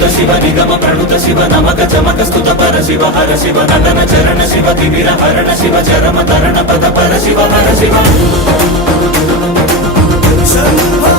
ప్రణుత శివ నిగమ ప్రణుత శివ నమక చమక స్థుత పర శివ హర శివ నటన చరణ శివ తివిర హరణ శివ చరమ తరణ పద పర శివ హర శివ. సంభా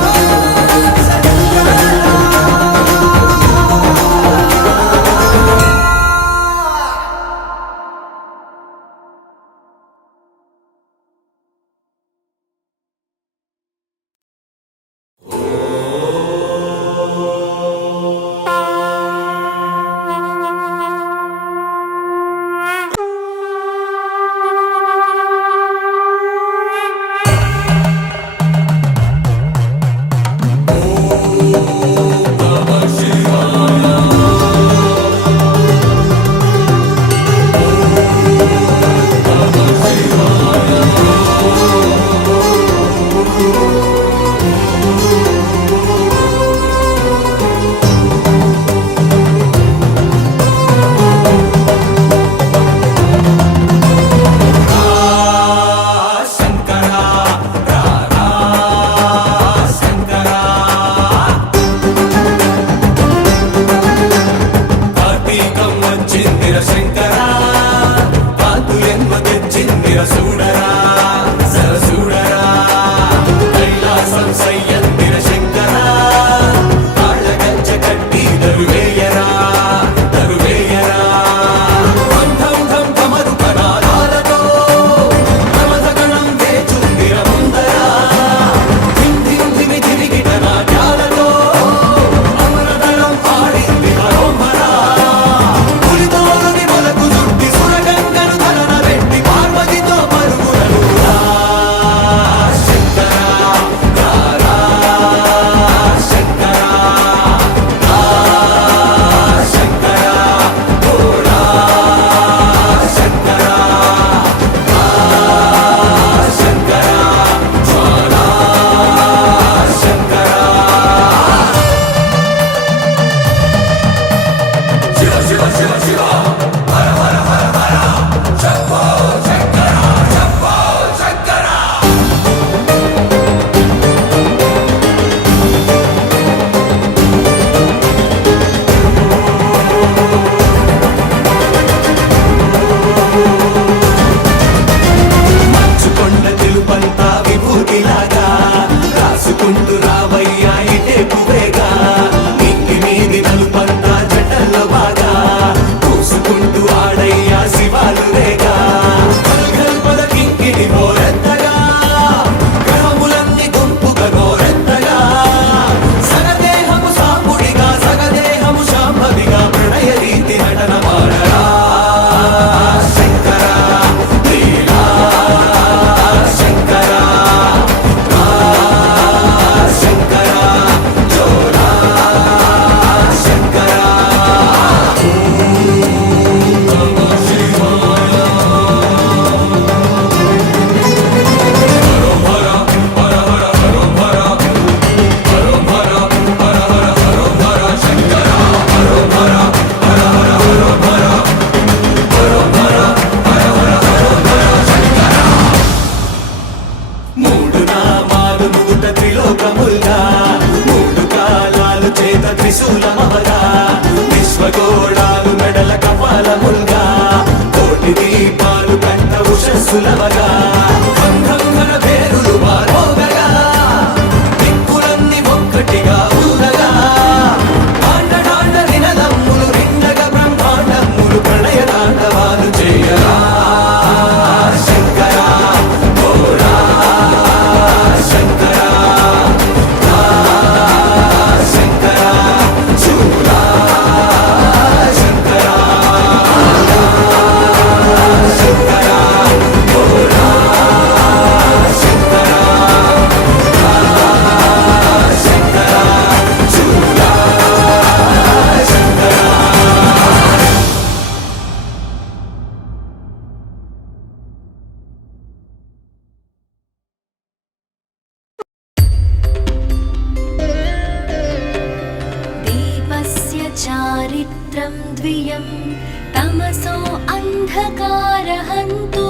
हन्तु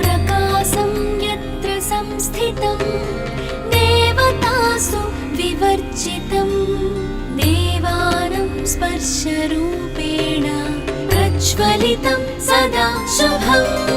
प्रकाशं यत्र संस्थितं देवतासु विवर्जितं। देवानं स्पर्शरूपेण प्रज्वलितं सदा शुभम्।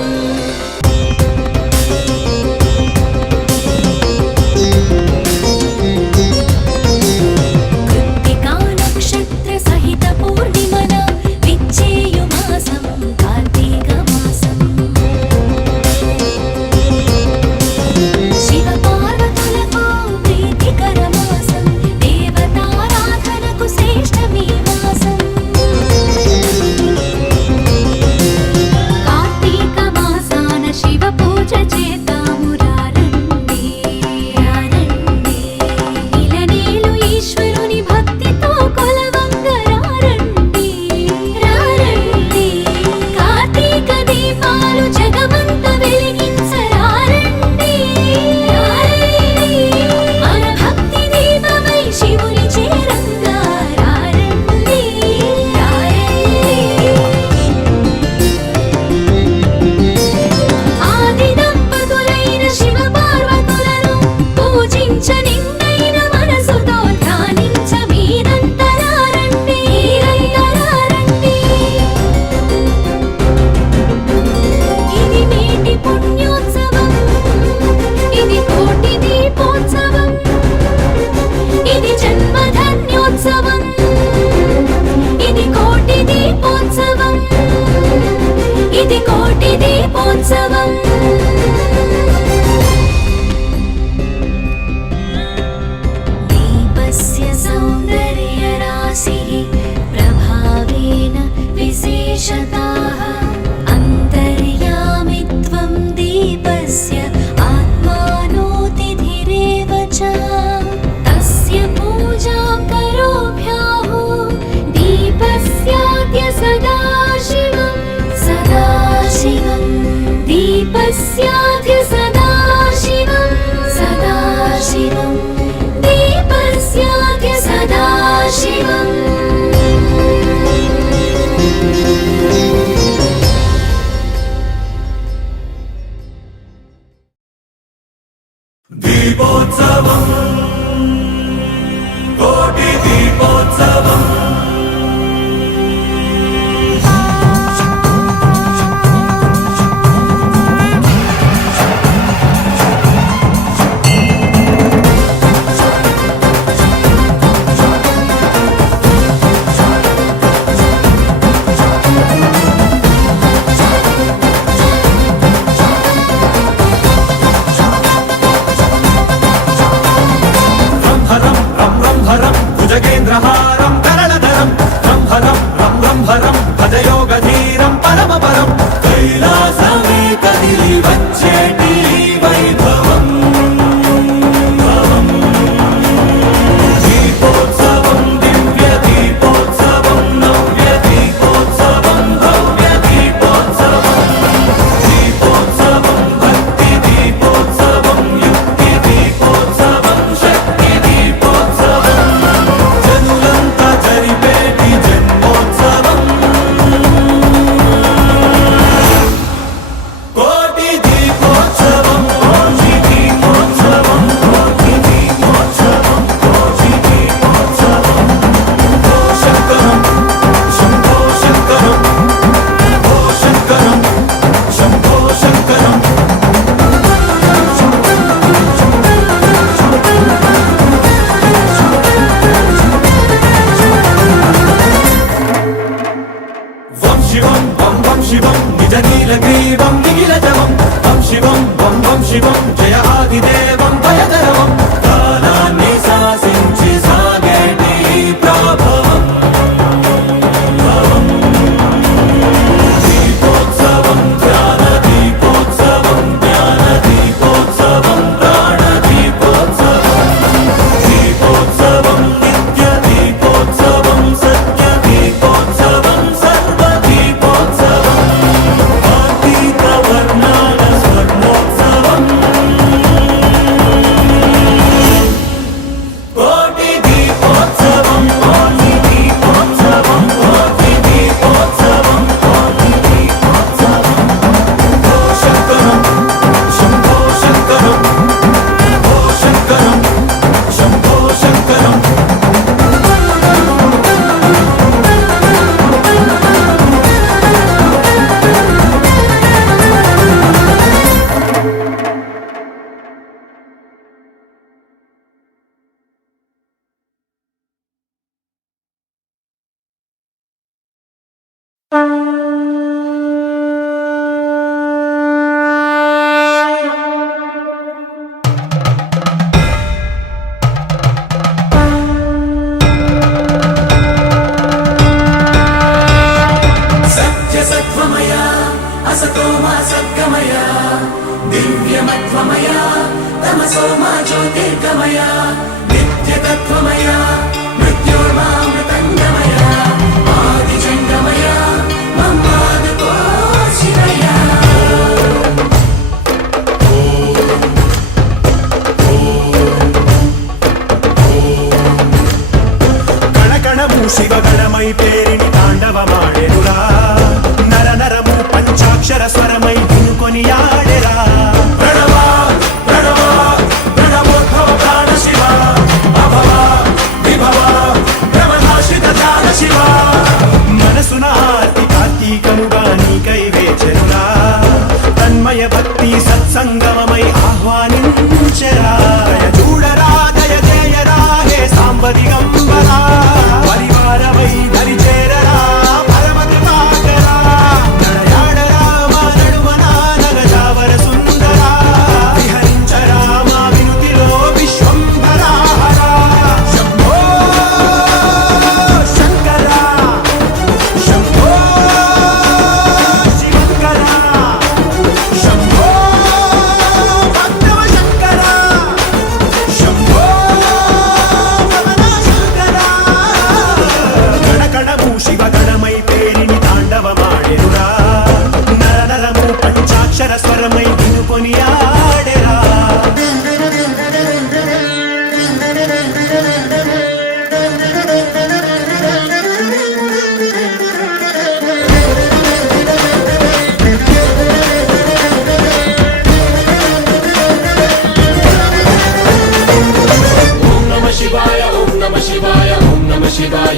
perdurar.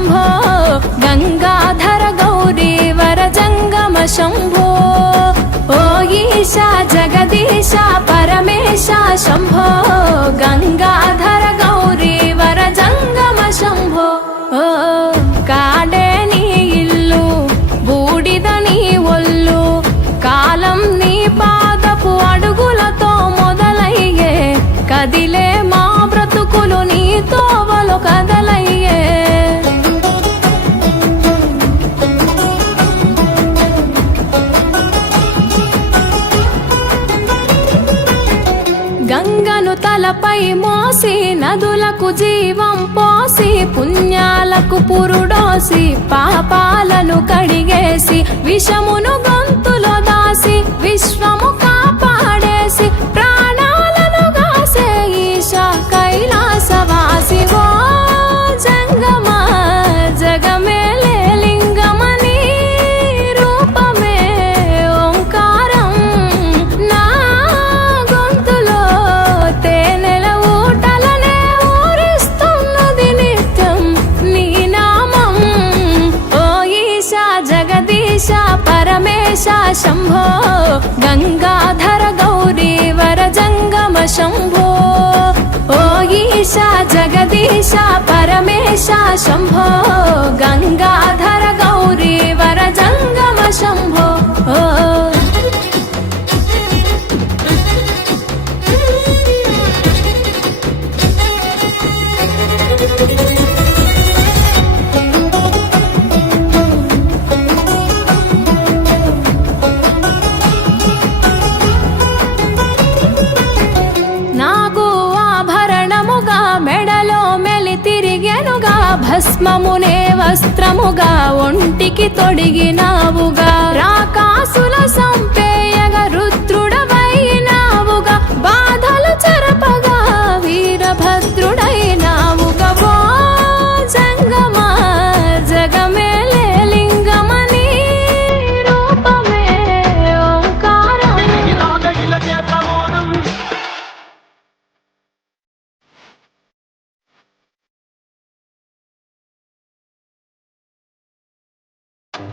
శంభో గంగాధర గౌరీ వర జంగమ శంభో ఓ ఈశా జగదీశ పరమేశ శంభో గంగాధర గౌరీ వర జంగమ శంభో ఓ కాడే పాపాలను కడిగేసి విషమును గొంతులో దాసి విశ్వము శంభో. ఓ ఈశా జగదీశ పరమేశ శంభో. గంగాధర గౌరీ వర జంగమ శంభో. ఓ భస్మమునే వస్త్రముగా ఒంటికి తొడిగినావుగా. రాకాసుల సంపేయగ రుద్రుడవైనావుగా. బాధలు చెరపగా వీరభద్రుడ